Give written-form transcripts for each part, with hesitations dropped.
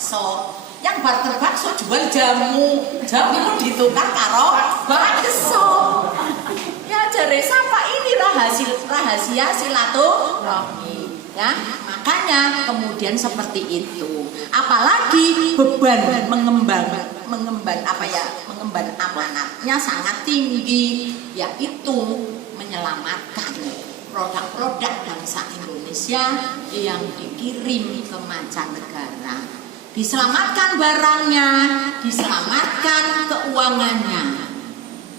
bakso. Yang barter bakso jual jamu ditukar karo bakso. Ya jare sapa ini rahasia silaturahmi. Ya, makanya kemudian seperti itu. Apalagi beban mengemban amanatnya sangat tinggi, yaitu menyelamatkan produk-produk bangsa Indonesia yang dikirim ke mancanegara. Diselamatkan barangnya, diselamatkan keuangannya.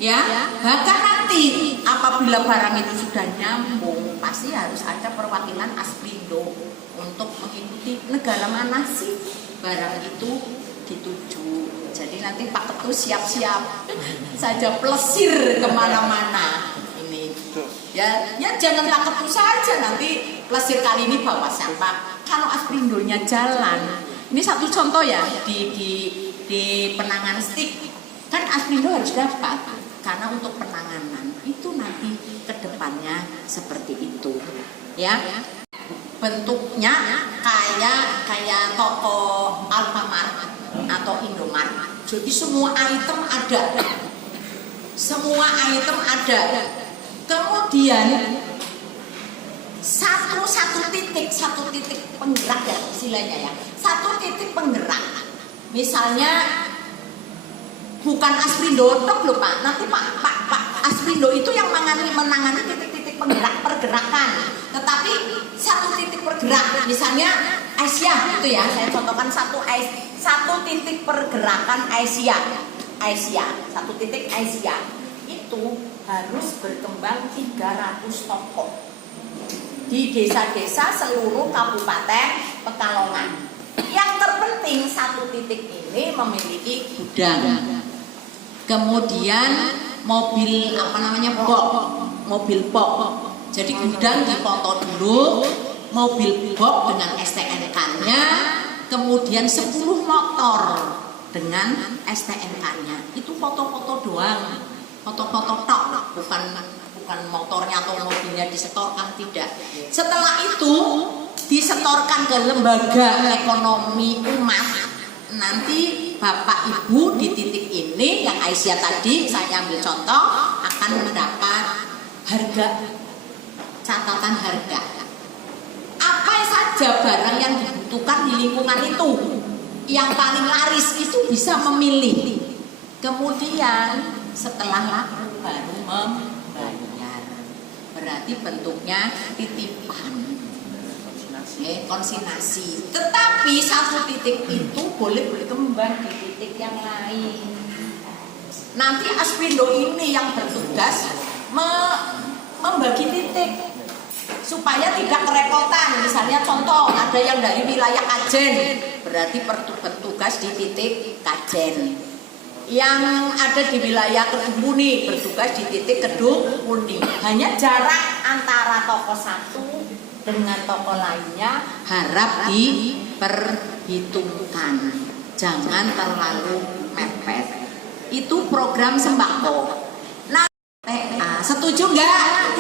Ya, bahkan nanti apabila barang itu sudah nyambung, pasti harus ada perwakilan Aspindo untuk mengikuti negara mana sih barang itu dituju. Jadi nanti Pak Ketu siap-siap saja plesir kemana-mana. Ini ya jangan Pak Ketu saja nanti plesir kali ini bawa siapa? Kalau Aspindonya jalan. Ini satu contoh ya di penanganan stik kan Aspindo harus dapat. Karena untuk penanganan itu nanti kedepannya seperti itu, ya. Bentuknya kayak toko Alfamart atau Indomart. Jadi semua item ada, Kemudian satu titik penggerak ya istilahnya ya. Satu titik penggerak. Misalnya bukan Aspindo tok loh Pak. Nanti Pak Aspindo itu yang menangani titik-titik pergerakan. Tetapi satu titik pergerak, misalnya Asia itu ya. Saya contohkan satu titik pergerakan Asia. Satu titik Asia itu harus berkembang 300 toko di desa-desa seluruh Kabupaten Pekalongan. Yang terpenting satu titik ini memiliki gudang. Kemudian mobil mobil box. Jadi gudang dipoto dulu, mobil box dengan STNK-nya, kemudian 10 motor dengan STNK-nya. Itu foto-foto doang, foto-foto tok, bukan motornya atau mobilnya disetorkan, tidak. Setelah itu disetorkan ke lembaga ekonomi umat. Nanti Bapak Ibu di titik ini yang Aisyah tadi saya ambil contoh akan mendapat harga, catatan harga. Apa saja barang yang dibutuhkan di lingkungan itu, yang paling laris itu bisa memilih. Kemudian setelah laku baru membayar. Berarti bentuknya titipan. Konsignasi. Tetapi satu titik itu boleh berkembang di titik yang lain. Nanti Aspindo ini yang bertugas membagi titik supaya tidak kerepotan. Misalnya contoh ada yang dari wilayah Kajen, berarti bertugas di titik Kajen. Yang ada di wilayah Kedung Muni bertugas di titik Kedung Muni. Hanya jarak antara toko satu dengan toko lainnya harap diperhitungkan, jangan terlalu mepet. Itu program sembako. Nah, setuju nggak?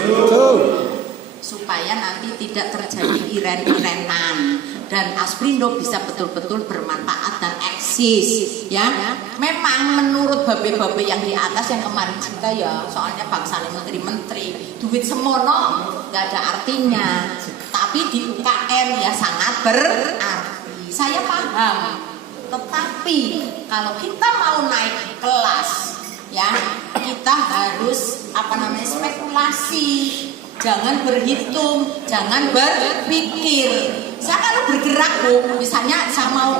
Supaya nanti tidak terjadi iren-irenan dan Aspindo bisa betul-betul bermanfaat dan eksis, ya. Memang menurut babe-babe yang di atas yang kemarin juga ya, soalnya bangsa menteri-menteri, duit semono nggak ada artinya. Tapi di UKM ya sangat berarti. Saya paham. Tetapi kalau kita mau naik kelas, ya kita harus spekulasi. Jangan berhitung, jangan berpikir. Saya kalau bergerak Bu, misalnya saya mau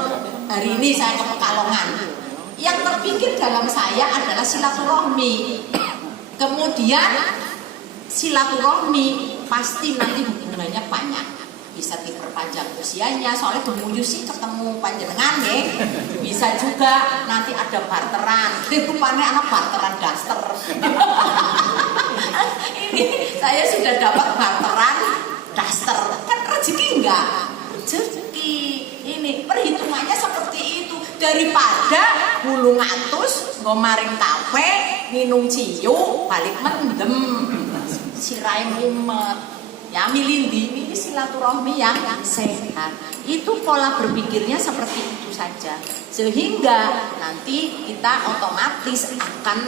hari ini saya ke Pekalongan. Yang terpikir dalam saya adalah silaturahmi. Kemudian silaturahmi pasti nanti hubungannya banyak, bisa diperpanjang usianya, soalnya Yusi ketemu panjenengan ya. Bisa juga nanti ada barteran, rupanya anak barteran daster. Ini saya sudah dapat barteran daster, kan rezeki enggak? Rezeki. Ini perhitungannya seperti itu. Daripada bulung atus ngomaring kafe, minum ciu, balik mendem sirai mumet. ya milindi ini silaturahmi yang sehat. Itu pola berpikirnya seperti itu saja, sehingga nanti kita otomatis akan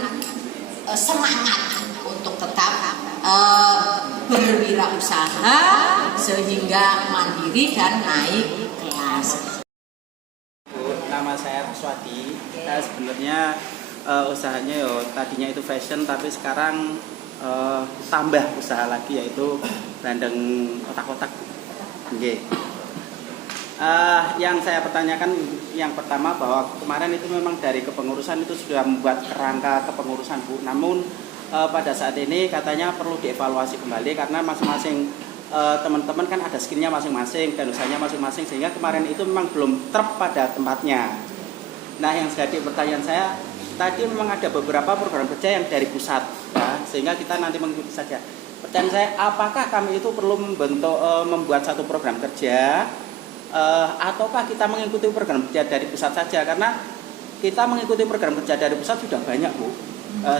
semangat untuk tetap berwirausaha sehingga mandiri dan naik kelas. Nama saya Ruswadi. Saya sebenarnya usahanya tadinya itu fashion, tapi sekarang tambah usaha lagi, yaitu bandeng otak-otak. Okay. Yang saya pertanyakan yang pertama bahwa kemarin itu memang dari kepengurusan itu sudah membuat kerangka kepengurusan Bu. Namun pada saat ini katanya perlu dievaluasi kembali karena masing-masing teman-teman kan ada skillnya masing-masing dan usahanya masing-masing, sehingga kemarin itu memang belum pada tempatnya. Nah, yang jadi pertanyaan saya tadi memang ada beberapa program kerja yang dari pusat, ya, sehingga kita nanti mengikuti saja. Pertanyaan saya, apakah kami itu perlu membuat satu program kerja, ataukah kita mengikuti program kerja dari pusat saja? Karena kita mengikuti program kerja dari pusat sudah banyak, Bu.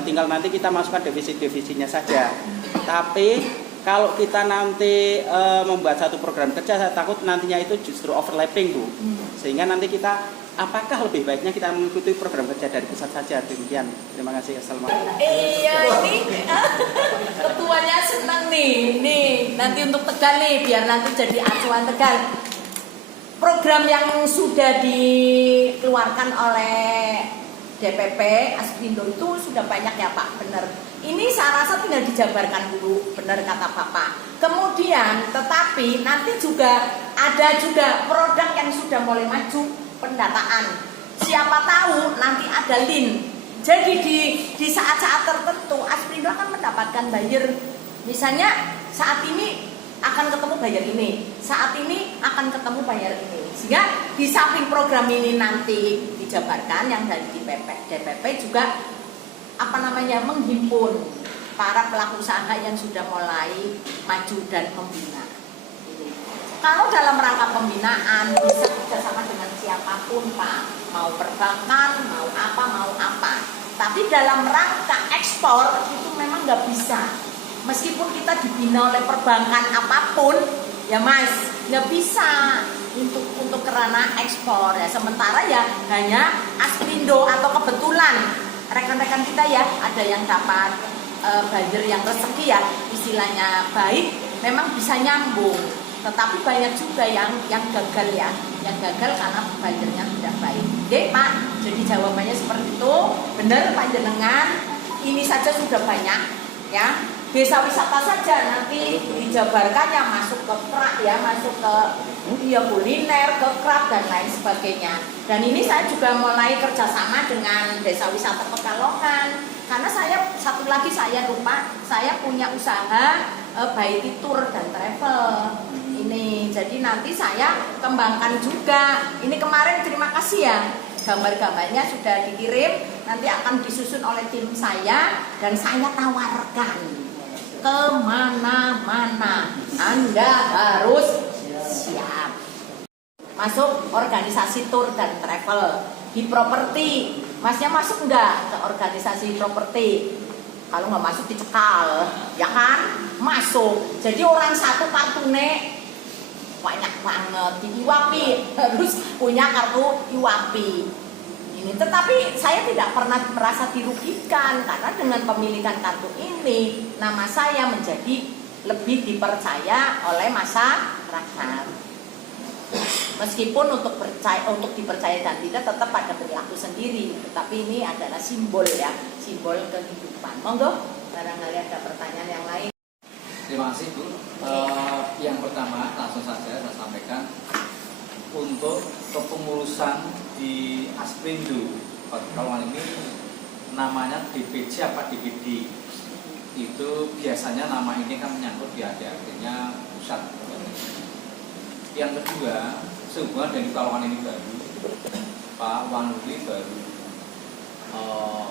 Tinggal nanti kita masukkan defisit-defisitnya saja. Tapi kalau kita nanti membuat satu program kerja, saya takut nantinya itu justru overlapping, Bu. Sehingga nanti kita, apakah lebih baiknya kita mengikuti program kerja dari pusat saja? Demikian. Terima kasih. Assalamualaikum. Iya, ini ketuanya senang nih nanti untuk Tegal nih, biar nanti jadi acuan Tegal. Program yang sudah dikeluarkan oleh DPP Aspindo itu sudah banyak ya Pak, benar. Ini saya rasa tinggal dijabarkan dulu, benar kata Bapak. Kemudian, tetapi nanti juga ada juga produk yang sudah mulai maju pendataan. Siapa tahu nanti ada link. Jadi di saat-saat tertentu Aspindo akan mendapatkan buyer. Misalnya saat ini akan ketemu buyer ini, saat ini akan ketemu buyer ini. Sehingga di samping program ini nanti dijabarkan yang dari DPP juga menghimpun para pelaku usaha yang sudah mulai maju dan membina. Kalau dalam rangka pembinaan bisa bekerjasama dengan siapapun Pak, mau perbankan, mau apa. Tapi dalam rangka ekspor itu memang nggak bisa. Meskipun kita dibina oleh perbankan apapun, ya Mas, nggak bisa untuk kerana ekspor ya. Sementara ya hanya Aspindo atau kebetulan rekan-rekan kita ya ada yang dapat buyer yang rezeki ya, istilahnya baik, memang bisa nyambung. Tetapi banyak juga yang gagal ya, yang gagal karena buyernya tidak baik. Oke Pak, jadi jawabannya seperti itu. Benar Pak Jenengan, ini saja sudah banyak ya. Desa wisata saja nanti dijabarkan yang masuk ke krak ya, masuk ke kuliner, ke krak dan lain sebagainya. Dan ini saya juga mulai kerjasama dengan Desa Wisata Pekalongan. Karena satu lagi saya lupa, saya punya usaha baik tour dan travel. Ini jadi nanti saya kembangkan juga. Ini kemarin terima kasih ya, gambar-gambarnya sudah dikirim, nanti akan disusun oleh tim saya dan saya tawarkan kemana-mana. Anda harus siap masuk organisasi tour dan travel. Di properti, Masnya masuk enggak ke organisasi properti? Kalau nggak masuk dicekal, ya kan? Masuk. Jadi orang satu kartune banyak banget di IWAPI, harus punya kartu IWAPI. Tetapi saya tidak pernah merasa dirugikan karena dengan pemilikan kartu ini nama saya menjadi lebih dipercaya oleh masyarakat. Meskipun untuk dipercaya dan tidak tetap pada perilaku sendiri, tetapi ini adalah simbol ya, simbol kehidupan. Monggo, barangkali ada pertanyaan yang lain. Terima kasih Bu. Yang pertama langsung saja saya sampaikan untuk kepengurusan di Aspindo kalau ini namanya DPC apa DPD, itu biasanya nama ini kan menyangkut di akhirnya pusat. Yang kedua, sehubungan dari Pekalongan ini baru, Pak Wanuri baru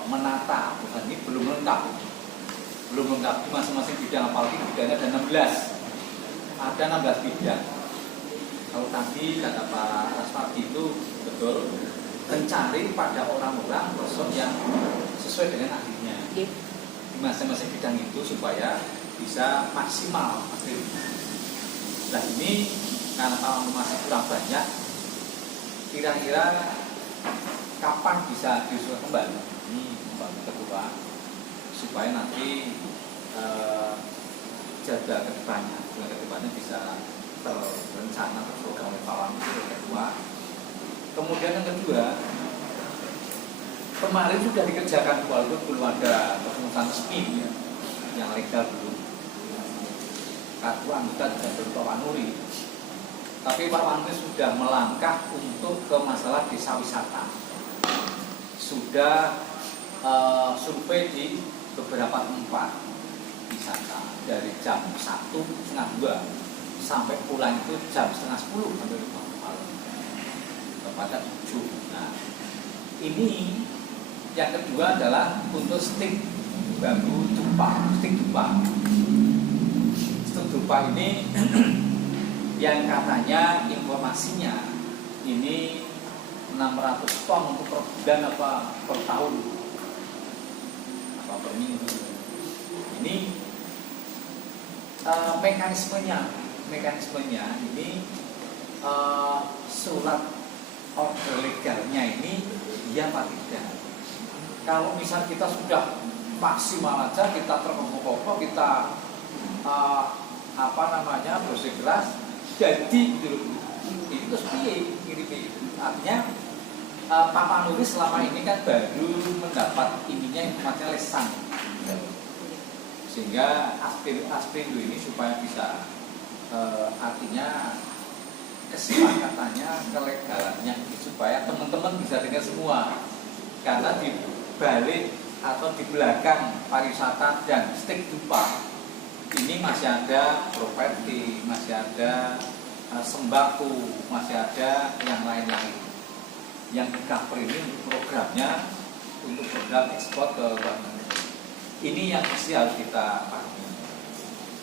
menata, bukan ini belum lengkap di masing-masing bidang, apalagi bidangnya ada 16 bidang. Kalau tadi kata Pak Raspardi itu betul, mencari pada orang-orang person yang sesuai dengan ahlinya di masing-masing bidang itu supaya bisa maksimal. Nah ini karena kalau masih kurang banyak, kira-kira kapan bisa diusul kembali? Ini Mbak Ketua, supaya nanti jadwal kedepannya bisa terencana terprogram oleh Pak Wakil Ketua. Kemudian yang kedua, kemarin sudah dikerjakan walaupun belum ada keputusan resmi ya, yang legal belum. Kartu anggota juga belum Pak Wanuri. Tapi Pak Wanuri sudah melangkah untuk ke masalah desa wisata. Sudah survei di beberapa tempat wisata dari jam 1:30 sampai pulang itu jam 9:30 sampai malam kepada 7. Nah ini yang kedua adalah untuk stik bambu dupa, stik dupa. Stik dupa ini yang katanya informasinya ini 600 ton untuk per bulan apa per tahun apa per minggu. Ini mekanismenya ini surat order legalnya ini iya apa tidak. Kalau misal kita sudah maksimal aja, kita terkokoh-kokoh, kita bersikeras jadi gitu. Itu terus piye artinya Pak Wanuri selama ini kan baru mendapat ininya informasinya lesan, sehingga Aspindo ini supaya bisa artinya kesepakatannya, kelegalannya supaya teman-teman bisa dengar semua, karena di balik atau di belakang pariwisata dan stik dupa ini masih ada properti, masih ada sembako, masih ada yang lain-lain yang di cover ini untuk programnya, untuk program ekspor ke luar negeri. Ini yang mesti harus kita pahami.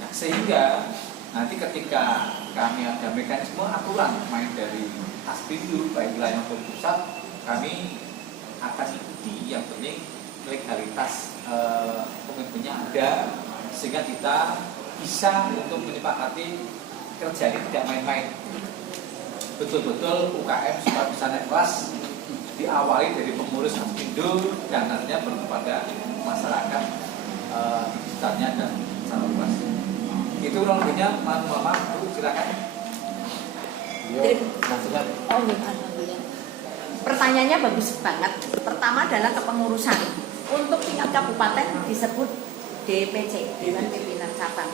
Nah, sehingga nanti ketika kami ada mekanisme aturan main dari Aspindo baik wilayah maupun pusat, kami akan ikuti. Yang penting legalitas komitmennya ada, sehingga kita bisa untuk menyepakati kerja ini tidak main-main, betul-betul UKM supaya bisa naik kelas, diawali dari pengurus Aspindo dan nantinya kepada masyarakat digitalnya dan secara luas. Itu kurang lebihnya, Mama, silakan. Pertanyaannya bagus banget. Pertama adalah kepengurusan. Untuk tingkat kabupaten disebut DPC, Dewan Pimpinan Cabang.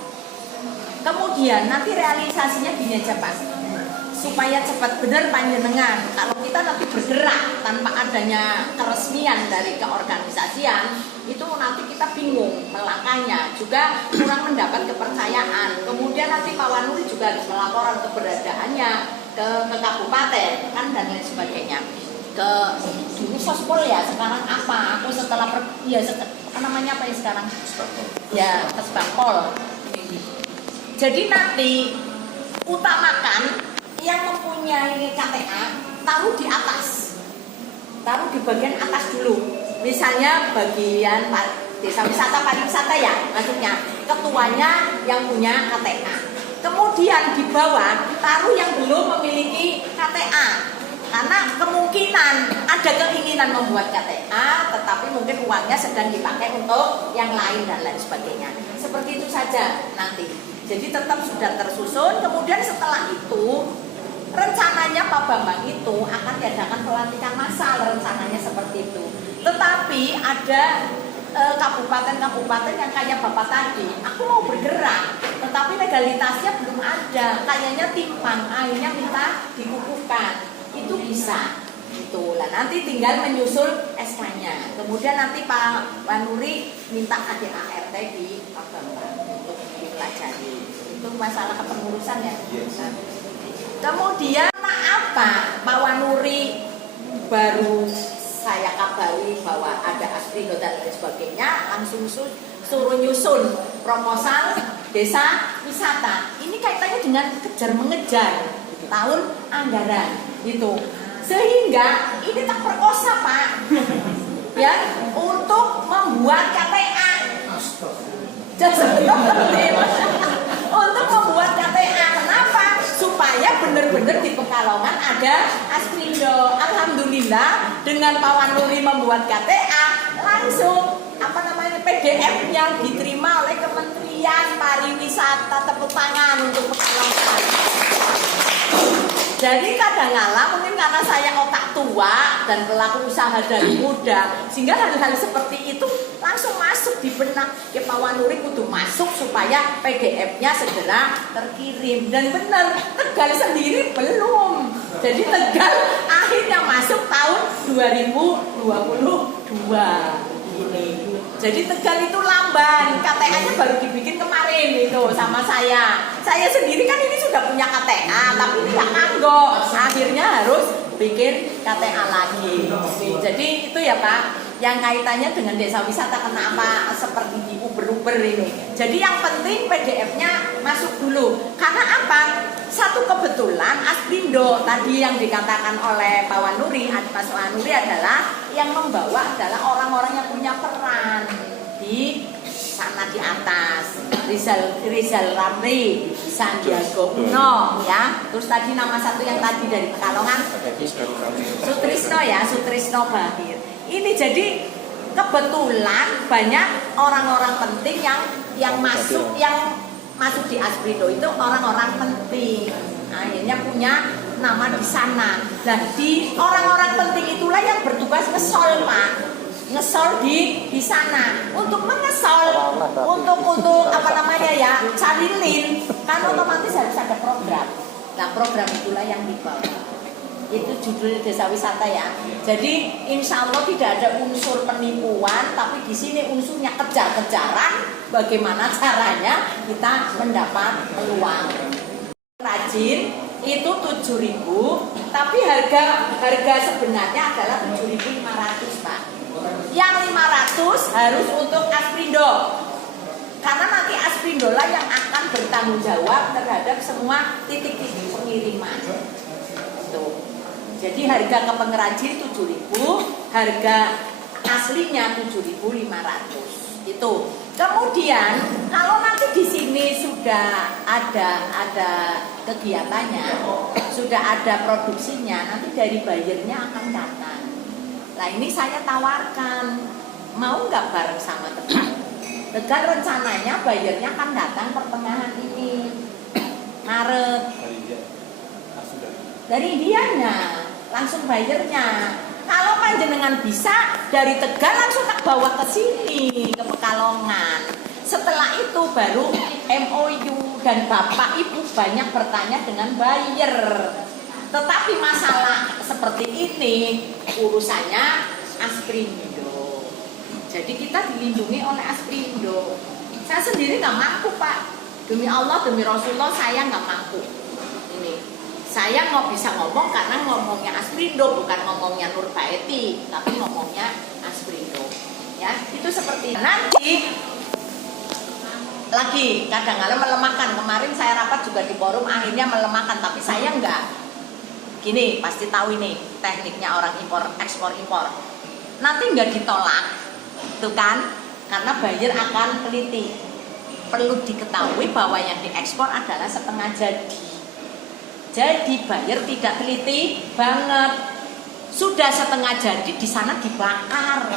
Kemudian nanti realisasinya gini aja Pak, supaya cepat benar panjenengan. Kalau kita nanti bergerak tanpa adanya keresmian dari keorganisasian, itu nanti kita bingung melangkahnya, juga kurang mendapat kepercayaan. Kemudian nanti Pak Wanuri juga harus melaporkan keberadaannya ke kabupaten kan, dan lain sebagainya. Ke dulu Sospol ya, sekarang apa? Aku setelah apa namanya apa ya sekarang? Ya, Kesbangpol. Jadi nanti utamakan yang mempunyai KTA taruh di atas, taruh di bagian atas dulu. Misalnya bagian desa wisata pariwisata ya, maksudnya ketuanya yang punya KTA. Kemudian di bawah taruh yang belum memiliki KTA. Karena kemungkinan ada keinginan membuat KTA, tetapi mungkin uangnya sedang dipakai untuk yang lain dan lain sebagainya. Seperti itu saja nanti. Jadi tetap sudah tersusun. Kemudian setelah itu rencananya Pak Bambang itu akan diadakan pelantikan massal, rencananya seperti itu. Tetapi ada kabupaten-kabupaten yang kayak Bapak tadi, aku mau bergerak, tetapi legalitasnya belum ada, kayaknya timpang, akhirnya minta dikukuhkan. Itu bisa. Itulah nanti tinggal menyusul SK-nya. Kemudian nanti Pak Wanuri minta ADART di Pak Bambang untuk dipelajari. Itu masalah kepengurusan ya. Yes. Kemudian apa Pak Wanuri baru saya kabari bahwa ada Aspindo dan lain sebagainya, langsung suruh nyusun proposal desa wisata. Ini kaitannya dengan kejar mengejar tahun anggaran gitu. Sehingga ini tak perkosa Pak. Ya, untuk membuat KTA. Untuk membuat KTA. Kenapa? saya benar-benar di Pekalongan ada Aspindo. Alhamdulillah dengan Pak Wanuri membuat KTA langsung PDF-nya diterima oleh Kementerian Pariwisata. Tepuk tangan untuk Pekalongan. Jadi kadang-kala mungkin karena saya otak tua dan pelaku usaha dari muda, sehingga hal-hal seperti itu langsung masuk di benak ke Pak Wanuri, kudu masuk supaya PDF-nya segera terkirim. Dan benar, Tegal sendiri belum. Jadi Tegal akhirnya masuk tahun 2022 ini. Jadi Tegal itu lamban, KTA-nya baru dibikin kemarin itu sama saya. Saya sendiri kan ini sudah punya KTA, tapi tidak nganggo. Akhirnya harus bikin KTA lagi. Jadi itu ya Pak, yang kaitannya dengan desa wisata kenapa seperti di Uber-Uber ini. Jadi yang penting PDF-nya masuk dulu. Karena apa? Satu kebetulan Aspindo tadi yang dikatakan oleh Pak Wanuri, Mas Wanuri adalah yang membawa adalah orang-orang yang punya peran di sana di atas. Rizal Ramli, Sandiaga Uno ya. Terus tadi nama satu yang tadi dari Pekalongan Sutrisno ya, Sutrisno Bahir. Ini jadi kebetulan banyak orang-orang penting yang masuk di Aspindo itu orang-orang penting. Akhirnya punya nama di sana. Dan di orang-orang penting itulah yang bertugas ngesol Pak. Ngesol di sana. Untuk mengesol, untuk cari link, kan otomatis harus ada program. Nah, program itulah yang dibawa. Itu judul desa wisata ya. Jadi insya Allah tidak ada unsur penipuan, tapi di sini unsurnya kejar-kejaran. Bagaimana caranya kita mendapat peluang. Rajin itu 7.000, tapi harga sebenarnya adalah 7.500 Pak. Yang 500 harus untuk Aspindo. Karena nanti Aspindo lah yang akan bertanggung jawab terhadap semua titik-titik pengiriman. Tuh. Jadi harga ke pengrajin 7.000, harga aslinya 7.500. Itu. Kemudian kalau nanti di sini sudah ada kegiatannya, sudah ada produksinya, nanti dari bayarnya akan datang. Nah ini saya tawarkan, mau nggak bareng sama Tegal? Tegal rencananya bayarnya akan datang pertengahan ini, Maret. Dari Indianya langsung bayarnya. Kalau panjenengan bisa dari Tegal langsung tak bawa ke sini ke Pekalongan. Setelah itu baru MOU dan Bapak Ibu banyak bertanya dengan buyer. Tetapi masalah seperti ini urusannya Aspindo. Jadi kita dilindungi oleh Aspindo. Saya sendiri nggak mampu Pak. Demi Allah, demi Rasulullah saya nggak mampu. Ini. Saya nggak bisa ngomong karena ngomongnya Aspindo, bukan ngomongnya Nur Baeti, tapi ngomongnya Aspindo. Ya, itu seperti nanti lagi kadang-kadang melemahkan. Kemarin saya rapat juga di forum, akhirnya melemahkan, tapi saya enggak. Gini, pasti tahu ini tekniknya orang ekspor impor. Nanti enggak ditolak, tuh kan? Karena buyer akan teliti. Perlu diketahui bahwa yang diekspor adalah setengah jadi. Jadi buyer tidak teliti banget. Sudah setengah jadi di sana dibakar,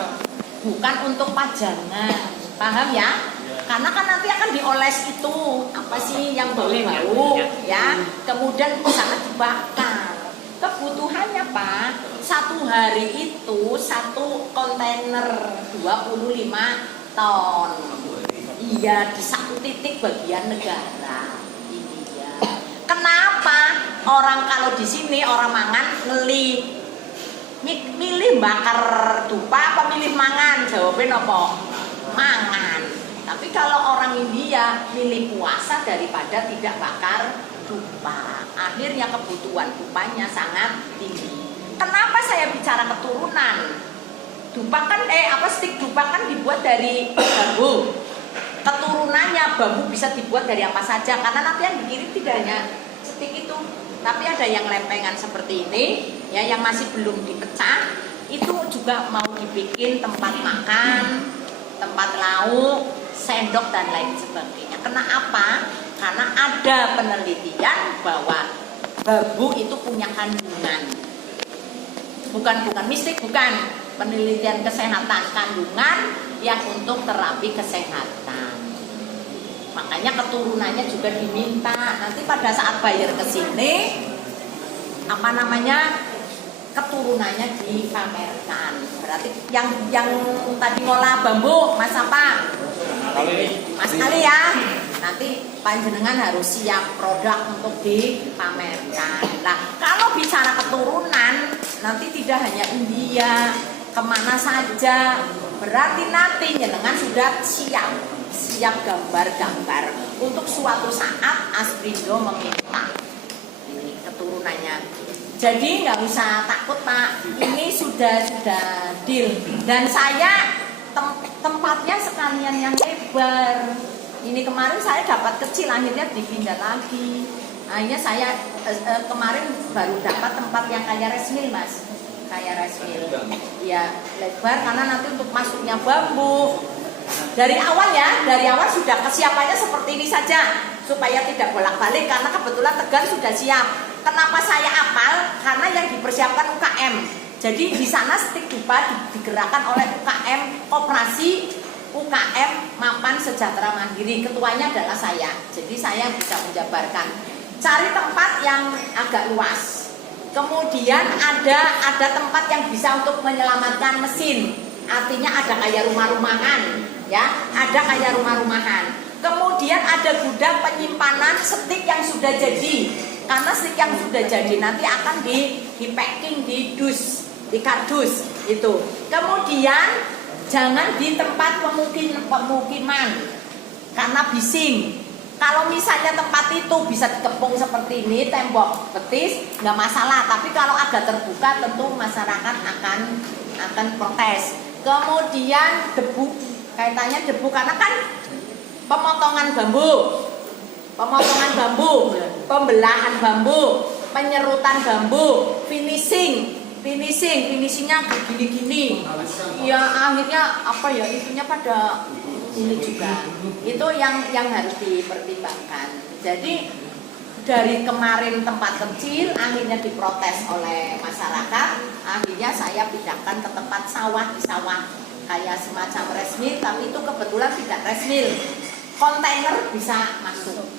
bukan untuk pajangan. Paham ya? Karena kan nanti akan dioles itu apa sih yang bau-bau ya. Kemudian di sana dibakar. Kebutuhannya Pak, satu hari itu satu kontainer 25 ton. Iya, di satu titik bagian negara. Ini ya. Kenapa orang kalau di sini orang mangan milih bakar dupa apa milih mangan? Jawabnya apa? Mangan. Tapi kalau orang India milih puasa daripada tidak bakar dupa. Akhirnya kebutuhan dupanya sangat tinggi. Kenapa saya bicara keturunan? Dupa kan stik dupa kan dibuat dari bambu. Keturunannya bambu bisa dibuat dari apa saja, karena nanti yang dikirim tidak hanya stik itu, tapi ada yang lempengan seperti ini ya, yang masih belum dipecah. Itu juga mau dibikin tempat makan, tempat lauk, sendok dan lain sebagainya. Kenapa? Karena ada penelitian bahwa bambu itu punya kandungan. Bukan mistik, bukan. Penelitian kesehatan kandungan yang untuk terapi kesehatan. Makanya keturunannya juga diminta. Nanti pada saat bayar ke sini, keturunannya dipamerkan. Berarti yang tadi ngolah bambu, Mas apa? Mas Ali ya. Nanti panjenengan harus siap produk untuk dipamerkan. Nah, kalau bicara keturunan, nanti tidak hanya India, kemana saja. Berarti nanti jenengan sudah siap gambar-gambar untuk suatu saat Aspindo meminta ini keturunannya. Jadi nggak usah takut Pak, ini sudah deal. Dan saya tempatnya sekalian yang lebar. Ini kemarin saya dapat kecil, akhirnya dipindah lagi. Akhirnya saya kemarin baru dapat tempat yang kayak resmil Mas, kayak resmil. Ya lebar karena nanti untuk masuknya bambu. Dari awal sudah kesiapannya seperti ini saja supaya tidak bolak-balik karena kebetulan Tegal sudah siap. Kenapa saya apal? Karena yang dipersiapkan UKM. Jadi di sana stik digerakkan oleh UKM Koperasi UKM Mapan Sejahtera Mandiri. Ketuanya adalah saya. Jadi saya bisa menjabarkan. Cari tempat yang agak luas. Kemudian ada tempat yang bisa untuk menyelamatkan mesin. Artinya ada kayak rumah-rumahan, ya, ada kayak rumah-rumahan. Kemudian ada gudang penyimpanan stik yang sudah jadi. Karena stik yang sudah jadi nanti akan di packing di kardus itu. Kemudian jangan di tempat pemukiman karena bising. Kalau misalnya tempat itu bisa dikepung seperti ini, tembok betis, nggak masalah. Tapi kalau agak terbuka, tentu masyarakat akan protes. Kemudian debu, kaitannya debu karena kan pemotongan bambu, pembelahan bambu, penyerutan bambu, finishingnya begini-gini. Ya akhirnya itunya pada ini juga. Itu yang harus dipertimbangkan. Jadi dari kemarin tempat kecil akhirnya diprotes oleh masyarakat, akhirnya saya pindahkan ke tempat di sawah kayak semacam resmil, tapi itu kebetulan tidak resmil, kontainer bisa masuk.